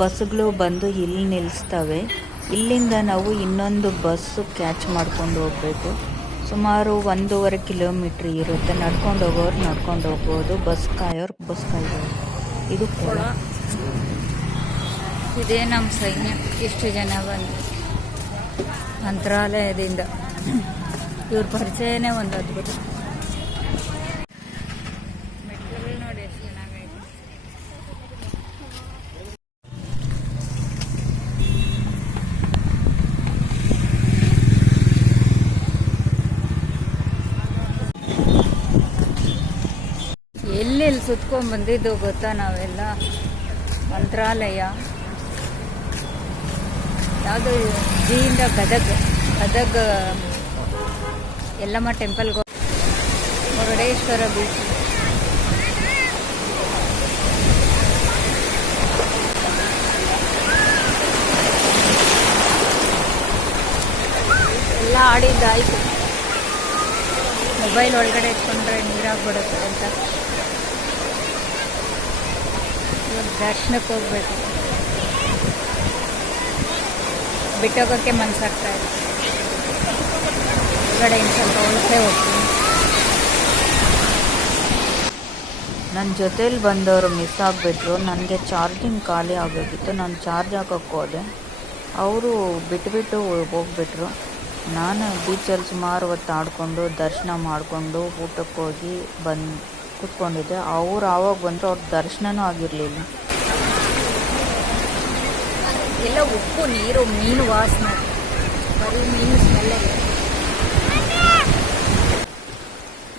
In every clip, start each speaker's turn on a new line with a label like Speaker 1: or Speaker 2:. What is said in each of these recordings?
Speaker 1: ಬಸ್ಗಳು ಬಂದು ಇಲ್ಲಿ ನಿಲ್ಲಿಸ್ತವೆ ಇಲ್ಲಿಂದ ನಾವು ಇನ್ನೊಂದು ಬಸ್ಸು ಕ್ಯಾಚ್ ಮಾಡ್ಕೊಂಡು ಹೋಗಬೇಕು. ಸುಮಾರು ಒಂದೂವರೆ ಕಿಲೋಮೀಟ್ರ್ ಇರುತ್ತೆ. ನಡ್ಕೊಂಡು ಹೋಗೋರು ನಡ್ಕೊಂಡು ಹೋಗ್ಬೋದು. ಬಸ್ ಕಾಯೋರು ಬಸ್ ಕಾಯ್ಬೋದು. ಇದು ಕೂಡ
Speaker 2: ಇದೇ ನಮ್ಮ ಸೈನ್ಯ. ಇಷ್ಟು ಜನ ಬಂದು ಮಂತ್ರಾಲಯದಿಂದ. ಇವ್ರ ಪರಿಚಯನೇ ಒಂದು ಅದ್ಭುತ ಮೆಟ್ಲುಗಳು ನೋಡಿ ಎಷ್ಟು ಚೆನ್ನಾಗೈತೆ ಎಲ್ಲೆಲ್ಲಿ ಸುತ್ಕೊಂಡ್ ಬಂದಿದ್ದು ಗೊತ್ತಾ ನಾವೆಲ್ಲ? ಮಂತ್ರಾಲಯ. ಯಾವುದು ಜಿಯಿಂದ ಗದಗ್ ಗದಗ್, ಎಲ್ಲಮ್ಮ ಟೆಂಪಲ್ಗೆ ಮುರುಡೇಶ್ವರ ಬೀಚ್ ಎಲ್ಲ ಆಡಿದ್ದಾಯ್ತು. ಮೊಬೈಲ್ ಒಳಗಡೆ ಇಟ್ಕೊಂಡ್ರೆ ನೀರಾಗ್ಬಿಡುತ್ತೆ ಅಂತ ಇವಾಗ ದರ್ಶನಕ್ಕೆ ಹೋಗ್ಬೇಕು. ಬಿಟ್ಟೋಗೋಕ್ಕೆ ಮನ್ಸಾಗ್ತಾ ಇದೆ ಹೊರಗಡೆ ಇನ್ನು ಸ್ವಲ್ಪ ಉಳಿಸೆ ಹೋಗ್ತೀನಿ.
Speaker 1: ನನ್ನ ಜೊತೇಲಿ ಬಂದವರು ಮಿಸ್ ಆಗಿಬಿಟ್ರು, ನನಗೆ ಚಾರ್ಜಿಂಗ್ ಖಾಲಿ ಆಗೋಗಿತ್ತು, ನಾನು ಚಾರ್ಜ್ ಹಾಕೋಕ್ಕೆ ಹೋದೆ. ಅವರು ಬಿಟ್ಬಿಟ್ಟು ಹೋಗ್ಬಿಟ್ರು. ನಾನು ಬೀಚಲ್ಲಿ ಸುಮಾರು ಹೊತ್ತು ಆಡಿಕೊಂಡು, ದರ್ಶನ ಮಾಡಿಕೊಂಡು ಊಟಕ್ಕೆ ಹೋಗಿ ಬಂದು ಕೂತ್ಕೊಂಡಿದ್ದೆ. ಅವ್ರು ಆವಾಗ ಬಂದರು, ಅವ್ರ ದರ್ಶನವೂ ಆಗಿರಲಿಲ್ಲ.
Speaker 2: ಎಲ್ಲ ಉಪ್ಪು, ನೀರು, ಮೀನು ವಾಸನೆ. ಬರೀ ಮೀನು ಸ್ಮೆಲ್ಲ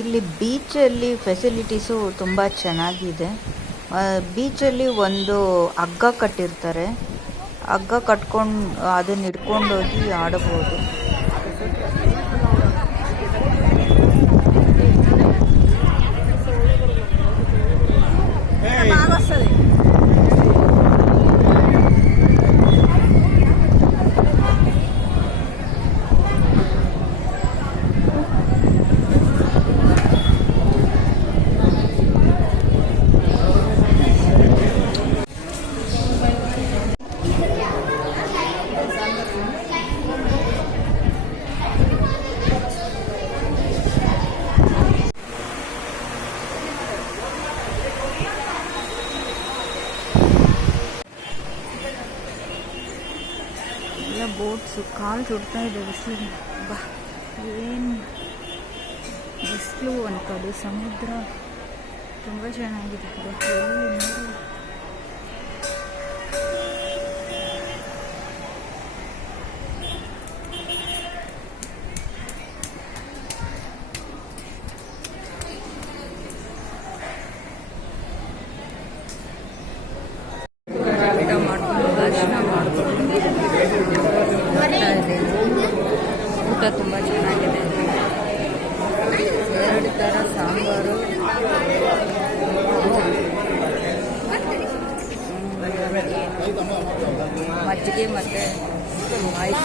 Speaker 1: ಇಲ್ಲಿ ಬೀಚಲ್ಲಿ ಫೆಸಿಲಿಟೀಸು ತುಂಬ ಚೆನ್ನಾಗಿದೆ. ಬೀಚಲ್ಲಿ ಒಂದು ಹಗ್ಗ ಕಟ್ಟಿರ್ತಾರೆ. ಹಗ್ಗ ಕಟ್ಕೊಂಡು ಅದನ್ನ ಹಿಡ್ಕೊಂಡೋಗಿ ಆಡಬಹುದು ಎಲ್ಲ ಬೋಟ್ಸು ಕಾಲು ಸುಡ್ತಾ ಇದೆ ಬಿಸಿಲು ಬಾ. ಏನು ಬಿಸಿಲು ಒಂದು ಸಮುದ್ರ. ತುಂಬ ಚೆನ್ನಾಗಿದೆ. ಬಾ, ಎಲ್ಲಿ ನೋಡು. ಊಟ ಮಾಡ್ಕೊಂಡು ದರ್ಶನ ಮಾಡ್ಕೊಂಡು ಬರ್ತಾ ಇದ್ದೀನಿ ಊಟ ತುಂಬ ಚೆನ್ನಾಗಿದೆ ಎರಡು ಥರ ಸಾಂಬಾರು ಮಜ್ಜಿಗೆ ಮತ್ತು ಪಾಯಸ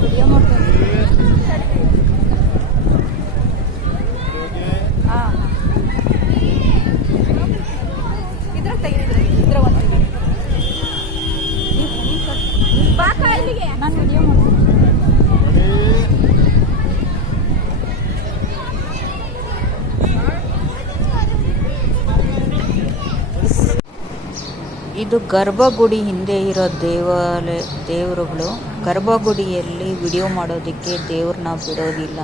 Speaker 1: ವಿಡಿಯೋ ಮಾಡ್ಕೊಂಡು ಹಾಂ ಇದ್ರ ತೆಗಿದ್ರೆ ಇದ್ರ ಒಂದು ನಾನು ವಿಡಿಯೋ ಮಾಡ್ತೀನಿ ಇದು ಗರ್ಭಗುಡಿ ಹಿಂದೆ ಇರೋ ದೇವಾಲಯ ದೇವರುಗಳು ಗರ್ಭಗುಡಿಯಲ್ಲಿ ವಿಡಿಯೋ ಮಾಡೋದಕ್ಕೆ ದೇವ್ರನ್ನ ಬಿಡೋದಿಲ್ಲ.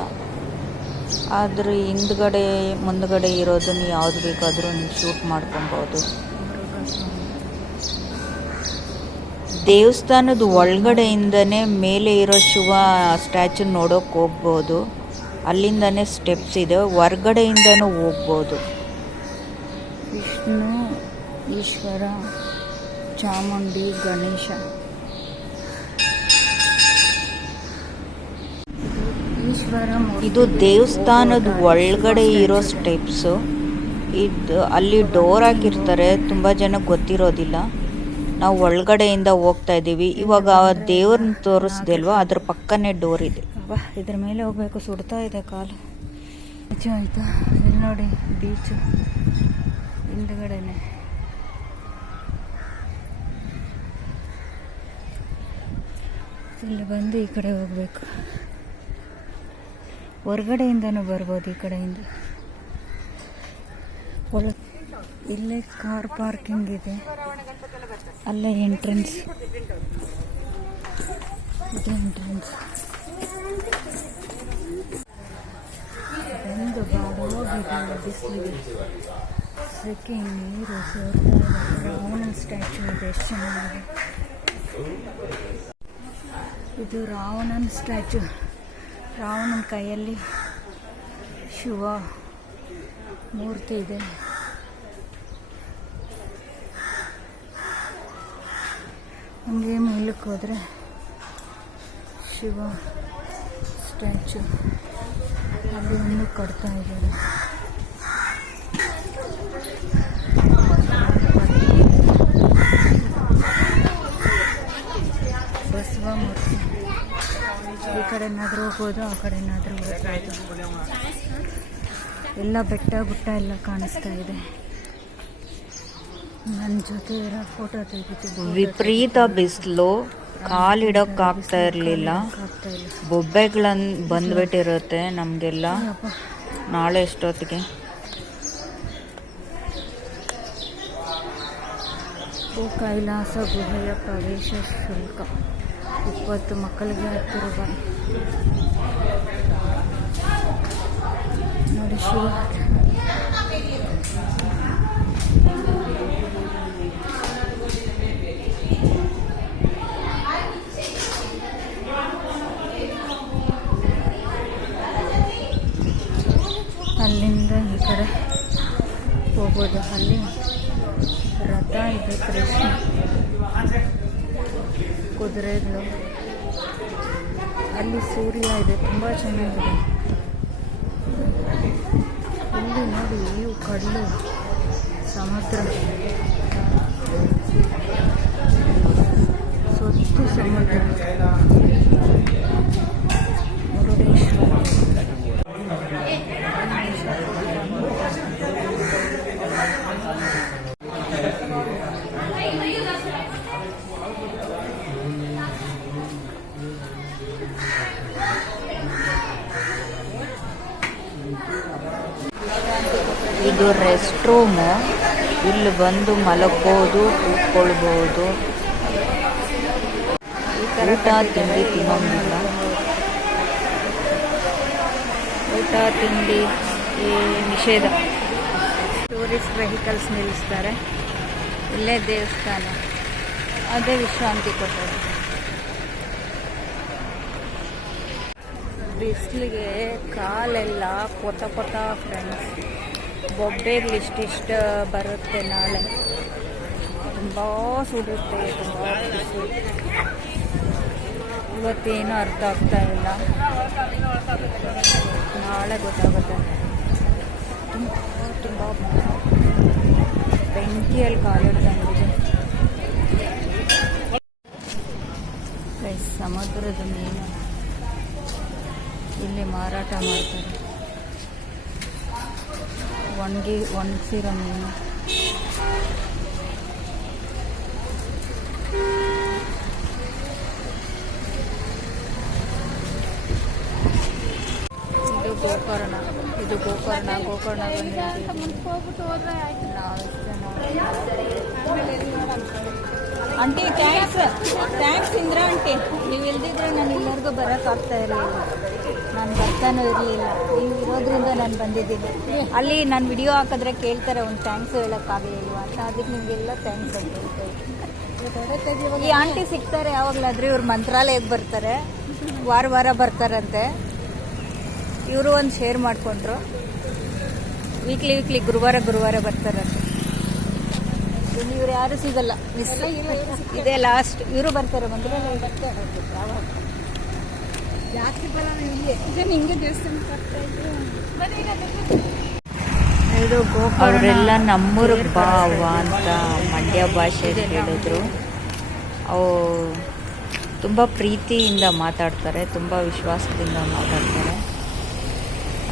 Speaker 1: ಆದರೆ ಹಿಂದ್ಗಡೆ, ಮುಂದ್ಗಡೆ ಇರೋದನ್ನು ಯಾವ್ದು ಬೇಕಾದರೂ ನೀವು ಶೂಟ್ ಮಾಡ್ಕೊಬೋದು. ದೇವಸ್ಥಾನದ ಒಳಗಡೆಯಿಂದನೇ ಮೇಲೆ ಇರೋ ಶಿವ ಸ್ಟ್ಯಾಚು ನೋಡೋಕೆ ಹೋಗ್ಬೋದು. ಅಲ್ಲಿಂದನೇ ಸ್ಟೆಪ್ಸ್ ಇದೆ, ಹೊರ್ಗಡೆಯಿಂದನೂ ಹೋಗ್ಬೋದು.
Speaker 2: ವಿಷ್ಣು, ಈಶ್ವರ. ಚಾಮುಂಡಿ ಗಣೇಶ.
Speaker 1: ಇದು ದೇವಸ್ಥಾನದ ಒಳಗಡೆ ಇರೋ ಸ್ಟೆಪ್ಸು ಇದು ಅಲ್ಲಿ ಡೋರ್ ಹಾಕಿರ್ತಾರೆ. ತುಂಬ ಜನ ಗೊತ್ತಿರೋದಿಲ್ಲ. ನಾವು ಒಳಗಡೆಯಿಂದ ಹೋಗ್ತಾ ಇದ್ದೀವಿ. ಇವಾಗ ದೇವ್ರನ್ನ ತೋರಿಸ್ದೆ ಅಲ್ವಾ ಅದ್ರ ಪಕ್ಕನೇ ಡೋರ್ ಇದೆ.
Speaker 2: ಇದ್ರ ಮೇಲೆ ಹೋಗ್ಬೇಕು. ಸುಡ್ತಾ ಇದೆ ಕಾಲು. ಆಯ್ತು ಇಲ್ಲಿ ನೋಡಿ ಬೀಚು ಹಿಂದ್ಗಡೆನೆ. ಇಲ್ಲಿ ಬಂದು ಈ ಕಡೆ ಹೋಗ್ಬೇಕು. ಹೊರಗಡೆಯಿಂದನೂ ಬರ್ಬೋದು ಈ ಕಡೆಯಿಂದ. ಒಳ ಇಲ್ಲೇ ಕಾರ್ ಪಾರ್ಕಿಂಗ್ ಇದೆ. ಅಲ್ಲೇ ಎಂಟ್ರೆನ್ಸ್. ಇದೆ ಎಂಟ್ರೆನ್ಸ್. ಒಂದು ಬಾಡೋಗಿದೆ ಬಿಸಿಲಿಗೆ ಸೆಕೆ ನೀರು ಸೋರ್ತಾ ಇದೆ. ಸ್ಟ್ಯಾಚು ಇದೆ, ಎಷ್ಟು ಚೆನ್ನಾಗಿದೆ. ಇದು ರಾವಣನ ಸ್ಟ್ಯಾಚು. ರಾವಣನ ಕೈಯಲ್ಲಿ ಶಿವ ಮೂರ್ತಿ ಇದೆ. ಹಂಗೆ ಮೇಲಕ್ಕೆ ಹೋದರೆ ಶಿವ ಸ್ಟ್ಯಾಚು. ಅಲ್ಲಿ ಒಂದು ಕಟ್ತಾ ಇದ್ದಾರೆ ಬಸವ ಮೂರ್ತಿ ಈ ಕಡೆನಾದ್ರೂ ಹೋಗ್ಬೋದು ಆ ಕಡೆನಾದರೂ ಹೋಗ್ಬೋದು. ಎಲ್ಲ ಬೆಟ್ಟ ಗುಟ್ಟ ಎಲ್ಲ ಕಾಣಿಸ್ತಾ ಇದೆ. ನನ್ನ ಜೊತೆ ಇರೋ ಫೋಟೋ ತೆಗಿತಿದ್ದು
Speaker 1: ವಿಪರೀತ ಬಿಸಿಲು ಕಾಲಿಡೋಕ್ಕಾಗ್ತಾ ಇರಲಿಲ್ಲ.
Speaker 2: ಆಗ್ತಾ
Speaker 1: ಬೊಬ್ಬೆಗಳನ್ ಬಂದ್ಬಿಟ್ಟಿರುತ್ತೆ ನಮಗೆಲ್ಲ ನಾಳೆ ಎಷ್ಟೊತ್ತಿಗೆ?
Speaker 2: ಕೈಲಾಸ ಗುಹೆಯ ಪ್ರವೇಶ ಶುಲ್ಕ. ಇಪ್ಪತ್ತು ಮಕ್ಕಳಿಗೆ ಹತ್ತು ರೂಪಾಯಿ ನೋಡಿ ಶಿವ ಅಲ್ಲಿಂದ ಈ ಕಡೆ ಹೋಗೋದು. ಅಲ್ಲಿ ರಥ ಇದೆ ಕೃಷ್ಣ. ಕುದುರೆಗಳು. ಅಲ್ಲಿ ಸೂರ್ಯ ಇದೆ ತುಂಬ ಚೆನ್ನಾಗಿದೆ. ಇಲ್ಲಿ ನೋಡಿ ಇವು ಕಡಲು ಸಮುದ್ರ. ಸೊತ್ತು ಸಮುದ್ರ. ಮುರುಡೇಶ್ವರ.
Speaker 1: ಇದು ರೆಸ್ಟ್ ರೂಮು ಇಲ್ಲಿ ಬಂದು ಮಲಗ್ಬೋದು, ಕೂತ್ಕೊಳ್ಬೋದು. ಊಟ, ತಿಂಡಿ ತಿನ್ನೋಂಗಿಲ್ಲ.
Speaker 2: ಊಟ, ತಿಂಡಿ ನಿಷೇಧ. ಟೂರಿಸ್ಟ್ ವೆಹಿಕಲ್ಸ್ ನಿಲ್ಲಿಸ್ತಾರೆ. ಇಲ್ಲೇ ದೇವಸ್ಥಾನ. ಅದೇ ವಿಶ್ರಾಂತಿ ಕೊಟ್ಟರು ಬಿಸಿಲಿಗೆ ಕಾಲೆಲ್ಲ ಕೊತ ಕೊತ ಫ್ರೆಂಡ್ಸ್ ಬೊಬ್ಬೆಗಳು ಇಷ್ಟಿಷ್ಟು ಬರುತ್ತೆ ನಾಳೆ. ತುಂಬ ಸುಡುತ್ತೆ ತುಂಬ ಖುಷಿ. ಇವತ್ತೇನು ಅರ್ಥ ಆಗ್ತಾ ಇಲ್ಲ. ನಾಳೆ ಗೊತ್ತಾಗುತ್ತೆ. ತುಂಬ ತುಂಬ ಬೆಂಕಿಯಲ್ಲಿ ಕಾಲಿಡ್ದಂಗಿದೆ Guys, ಸಮುದ್ರದ ಮೀನು ಇಲ್ಲಿ ಮಾರಾಟ ಮಾಡ್ತಾರೆ. ಒಣಗಿ ಒಣಗಿಸಿರೋ ಮೀನು ಇದು ಗೋಕರ್ಣ. ಇದು Gokarna Gokarna aunty thanks thanks Indra aunty. ನೀವು ಇಲ್ದಿದ್ರೆ ನಾನು ಎಲ್ಲರಿಗೂ ಬರೋಕ್ಕಾಗ್ತಾ ಇರಲಿಲ್ಲ. ನಾನು ಬರ್ತಾನೂ ಇರಲಿಲ್ಲ. ನೀವು ಇರೋದ್ರಿಂದ ನಾನು ಬಂದಿದ್ದೀನಿ. ಅಲ್ಲಿ ನಾನು ವಿಡಿಯೋ ಹಾಕಿದ್ರೆ ಕೇಳ್ತಾರೆ, ಒಂದು ಥ್ಯಾಂಕ್ಸ್ ಹೇಳೋಕ್ಕಾಗಲಿಲ್ವ ಅಂತ. ಅದಕ್ಕೆ ನಿಮಗೆಲ್ಲ ಥ್ಯಾಂಕ್ಸ್ ಅಂತ ಈ ಆಂಟಿ ಸಿಗ್ತಾರೆ, ಯಾವಾಗಲಾದ್ರೆ ಇವ್ರು ಮಂತ್ರಾಲಯಕ್ಕೆ ಬರ್ತಾರೆ. ವಾರ ವಾರ ಬರ್ತಾರಂತೆ. ಇವರು ಒಂದು ಶೇರ್ ಮಾಡಿಕೊಂಡ್ರು. ವೀಕ್ಲಿ ವೀಕ್ಲಿ ಗುರುವಾರ ಗುರುವಾರ ಬರ್ತಾರಂತೆ. ಇವ್ರು ಯಾರು ಸಿಗಲ್ಲ ಮಿಸ್ ಇದೆ ಲಾಸ್ಟ್ ಇವರು ಬರ್ತಾರೆ ಮಂತ್ರಾಲಯ ಬರ್ತಾರೆ ಇದು
Speaker 1: ಅವರೆಲ್ಲ ನಮ್ಮೂರು ಬಾವ ಅಂತ ಮಂಡ್ಯ ಭಾಷೆ ಹೇಳಿದ್ರು ಅವು ತುಂಬ ಪ್ರೀತಿಯಿಂದ ಮಾತಾಡ್ತಾರೆ ತುಂಬ ವಿಶ್ವಾಸದಿಂದ ಮಾತಾಡ್ತಾರೆ.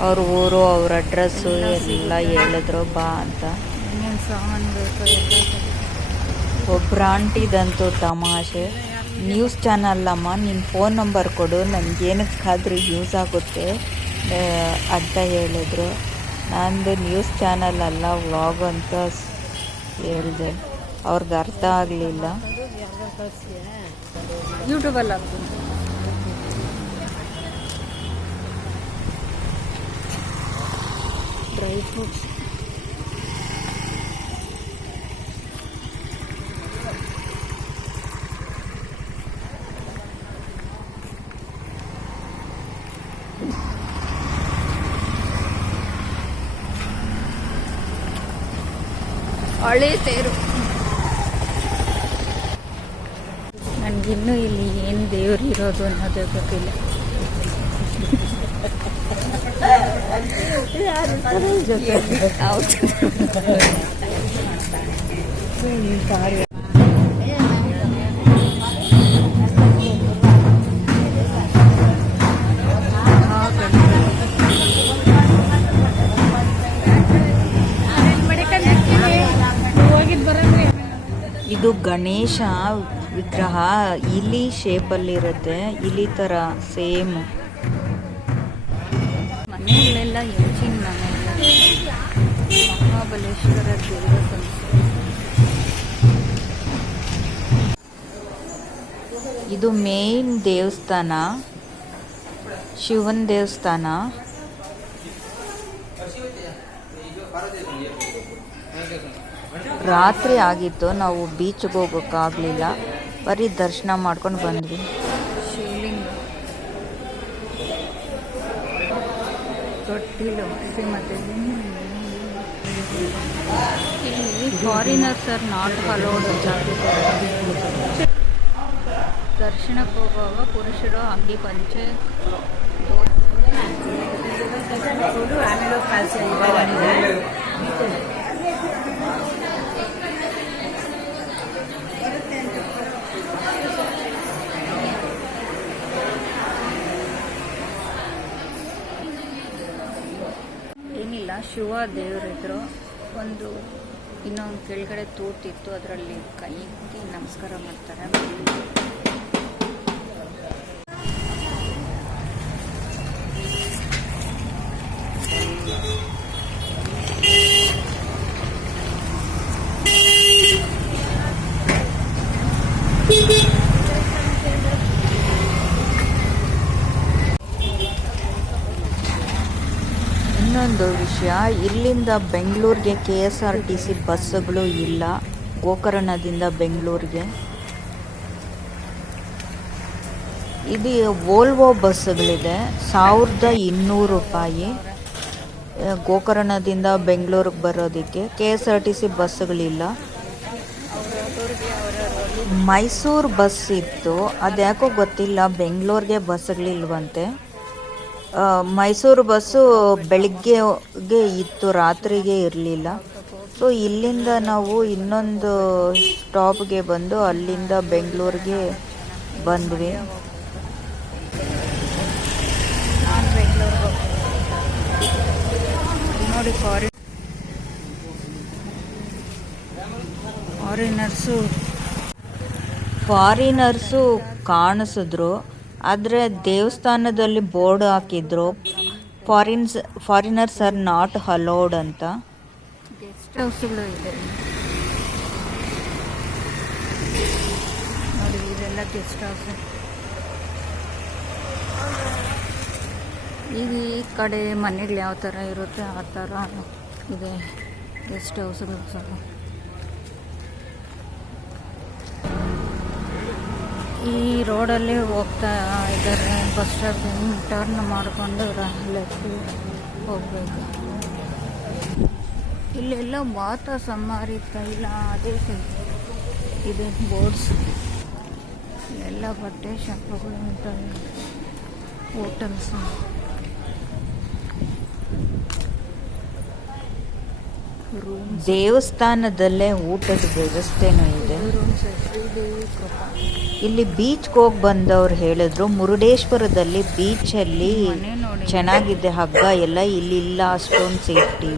Speaker 1: ಅವ್ರ ಊರು ಅವ್ರ ಅಡ್ರೆಸ್ಸು ಎಲ್ಲ ಹೇಳಿದ್ರು ಬಾ ಅಂತ. ಒಬ್ರು ಆಂಟಿದಂತೂ ತಮಾಷೆ. ನ್ಯೂಸ್ ಚಾನಲ್ ಅಮ್ಮ ನಿನ್ನ ಫೋನ್ ನಂಬರ್ ಕೊಡು ನನಗೆ ಏನಕ್ಕಾದ್ರೂ ಯೂಸ್ ಆಗುತ್ತೆ ಅಂತ ಹೇಳಿದ್ರು. ನಂದು ನ್ಯೂಸ್ ಚಾನಲ್ ಅಲ್ಲ ವ್ಲಾಗ್ ಅಂತ ಹೇಳಿದೆ. ಅವ್ರಿಗೆ ಅರ್ಥ ಆಗಲಿಲ್ಲ.
Speaker 2: ಯೂಟ್ಯೂಬಲ್ಲ ಡ್ರೈ ಫ್ರೂಟ್ಸ್ ಹಳೆ ತೇರು. ಇನ್ನು ಇಲ್ಲಿ ಏನು ದೇವ್ರು ಇರೋದು ಅನ್ನೋದೇ ಗೊತ್ತಿಲ್ಲ. ಹೌದು.
Speaker 1: ಗಣೇಶ ವಿಗ್ರಹ ಇಲಿ ಇರುತ್ತೆ ಇಲಿ ತರ ಸೇಮ್
Speaker 2: ಮನೆಗಳೆಲ್ಲ ಹೆಂಚಿನ ಮಹಾಬಲೇಶ್ವರ ದೇವಸ್ಥಾನ.
Speaker 1: ಇದು ಮೇನ್ ದೇವಸ್ಥಾನ. ಶಿವನ ದೇವಸ್ಥಾನ. ರಾತ್ರಿ ಆಗಿತ್ತು ನಾವು ಬೀಚ್ಗೆ ಹೋಗೋಕ್ಕಾಗಲಿಲ್ಲ ಬರೀ ದರ್ಶನ ಮಾಡ್ಕೊಂಡು ಬಂದ್ವಿ
Speaker 2: Shivalinga foreigners are not allowed ದರ್ಶನಕ್ಕೆ ಹೋಗುವಾಗ ಪುರುಷರು ಅಂಗಿ ಪಂಚೆ ಏನಿಲ್ಲ ಶಿವ ದೇವರಿದ್ರು. ಒಂದು ಇನ್ನೊಂದು ಕೆಳಗಡೆ ತೂತಿತ್ತು. ಅದರಲ್ಲಿ ಕೈ ನಮಸ್ಕಾರ ಮಾಡ್ತಾರೆ.
Speaker 1: ಇಲ್ಲಿಂದ ಬೆಂಗಳೂರಿಗೆ K S R T C ಬಸ್ಸುಗಳು ಇಲ್ಲ. ಗೋಕರ್ಣದಿಂದ ಬೆಂಗಳೂರಿಗೆ. ಇದು ವೋಲ್ವೋ ಬಸ್ಸುಗಳಿದೆ. ಸಾವಿರದ ಇನ್ನೂರು ರೂಪಾಯಿ. ಗೋಕರ್ಣದಿಂದ ಬೆಂಗಳೂರಿಗೆ ಬರೋದಕ್ಕೆ K S R T C ಬಸ್ಸುಗಳಿಲ್ಲ. Mysuru bus ಇತ್ತು. ಅದ್ಯಾಕೋ ಗೊತ್ತಿಲ್ಲ. ಬೆಂಗಳೂರಿಗೆ ಬಸ್ಸುಗಳಿಲ್ವಂತೆ. ಮೈಸೂರು ಬಸ್ಸು ಬೆಳಿಗ್ಗೆಗೆ ಇತ್ತು ರಾತ್ರಿಗೆ ಇರಲಿಲ್ಲ. ಸೊ ಇಲ್ಲಿಂದ ನಾವು ಇನ್ನೊಂದು ಸ್ಟಾಪ್ಗೆ ಬಂದು ಅಲ್ಲಿಂದ ಬೆಂಗಳೂರಿಗೆ ಬಂದ್ವಿ.
Speaker 2: ನೋಡಿ ಫಾರಿನ್ ಫಾರಿನರ್ಸು
Speaker 1: ಫಾರಿನರ್ಸು ಕಾಣಿಸಿದ್ರು. ಆದರೆ ದೇವಸ್ಥಾನದಲ್ಲಿ ಬೋರ್ಡ್ ಹಾಕಿದ್ರು, foreigns, foreigners are not allowed ಅಂತ.
Speaker 2: ಗೆಸ್ಟ್ ಹೌಸ್ಗಳು ಇದೆ. ನೋಡಿ ಇದೆಲ್ಲ ಗೆಸ್ಟ್ ಹೌಸ್. ಈಗ ಈ ಕಡೆ ಮನೆಗಳು ಯಾವ ಥರ ಇರುತ್ತೆ, ಆ ಥರ ಇದೆ ಗೆಸ್ಟ್ ಹೌಸ್ಗಳು ಸಹ. ಈ ರೋಡಲ್ಲಿ ಹೋಗ್ತಾ ಇದ್ದಾರೆ. ಬಸ್ ಸ್ಟಾಪ್ ಟರ್ನ್ ಮಾಡಿಕೊಂಡು ಲೆಫ್ಟ್ ಹೋಗಬೇಕು. ಇಲ್ಲೆಲ್ಲ ವಾತ ಸಮಾರಿ ತೈಲ ಅದೇ ಇದು. ಬೋರ್ಡ್ಸ್. ಎಲ್ಲ ಬಟ್ಟೆ ಶಾಪುಗಳು ಹೋಟೆಲ್ಸ್
Speaker 1: ದೇವಸ್ಥಾನದಲ್ಲೇ ಊಟದ ವ್ಯವಸ್ಥೆನೂ ಇದೆ. ಇಲ್ಲಿ ಬೀಚ್ಗೆ ಹೋಗಿ ಬಂದವ್ರು ಹೇಳಿದ್ರು ಮುರುಡೇಶ್ವರದಲ್ಲಿ ಬೀಚಲ್ಲಿ ಚೆನ್ನಾಗಿದೆ ಹಗ್ಗ ಎಲ್ಲ ಇಲ್ಲಿ ಇಲ್ಲ ಅಷ್ಟೊಂದು ಸೇಫ್ಟಿ